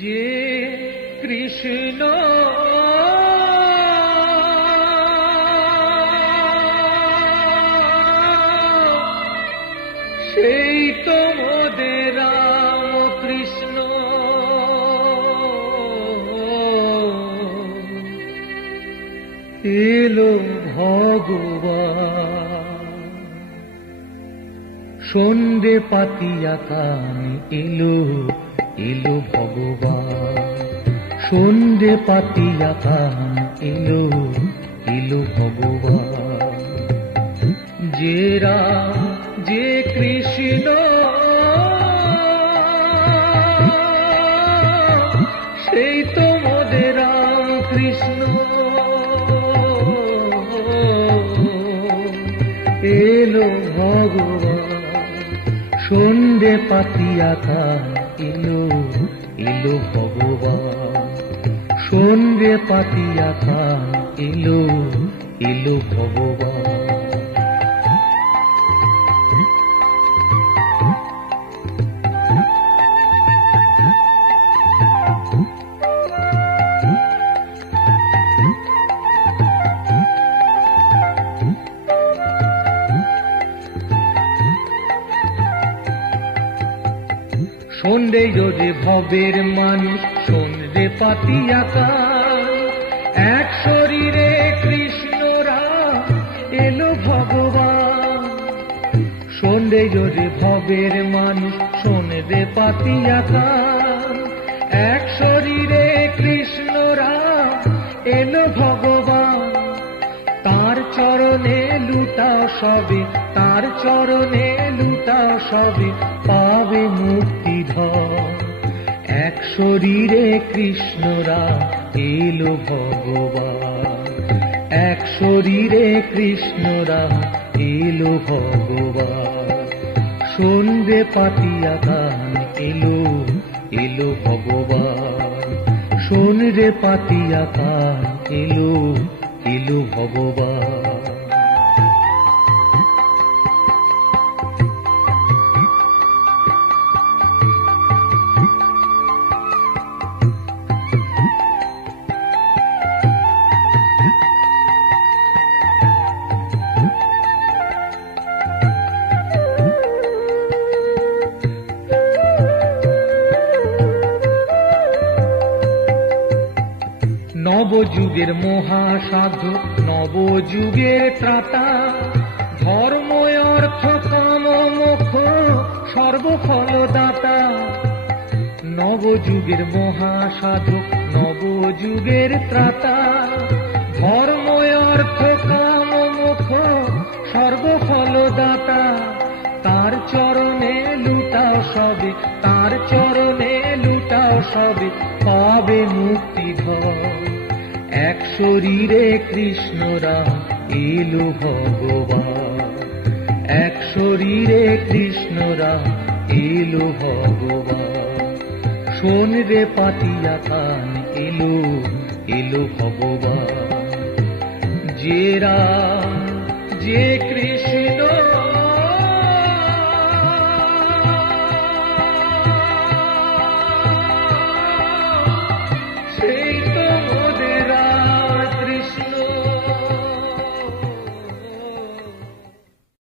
যে কৃষ্ণ সেই তো মোদের রাম কৃষ্ণ। এলো ভগবান সন্ধ্যে পাতিয়া কানে, এলো এলো ভগবান সন্ধ্যে পাতিয়া কানে, এলো এলো ভগবান। যে রাম যে কৃষ্ণ সেই তো মোদের রাম কৃষ্ণ। এলো ভগবান সন্ধ্যে পাতিয়া কানে, এলো এলো ভগবান সন্ধ্যে পাতিয়া কানে, এলো এলো ভগবান। সন্ধ্যে যে ভবের মানুষ সন্ধ্যে পাতিয়া কান, এক শরীরে কৃষ্ণ রাম এলো ভগবান। সন্ধ্যে যে ভবের মানুষ সন্ধ্যে পাতিয়া কান, এক শরীরে কৃষ্ণ রাম এলো ভগবান। তার চরণে লুটাও সবে, তার চরণে লুটাও সবে, পাবে মুক্তি ধর। এক শরীরে কৃষ্ণ রাম এলো ভগবান, এক শরীরে কৃষ্ণ রাম এলো ভগবান। সন্ধ্যে পাতিয়া কানে, এলো এলো ভগবান সন্ধ্যে পাতিয়া কানে, এলো এলো ভগবান। নবযুগের মহাসাধু, নবযুগের ত্রাতা, ধর্ম অর্থ কাম মোক্ষ সর্বফলদাতা। নবযুগের মহাসাধু, নবযুগের ত্রাতা, ধর্ম অর্থ কাম মোক্ষ সর্বফলদাতা। তার চরণে লুটাও সবে, তার চরণে লুটাও সবে, পাবে মুক্তি ধর। এক শরীরে কৃষ্ণ রাম এলো ভগবান, এক শরীরে কৃষ্ণ রাম এলো ভগবান। সন্ধ্যে পাতিয়া কানে, এলো এলো ভগবান। যে রাম যে কৃষ্ণ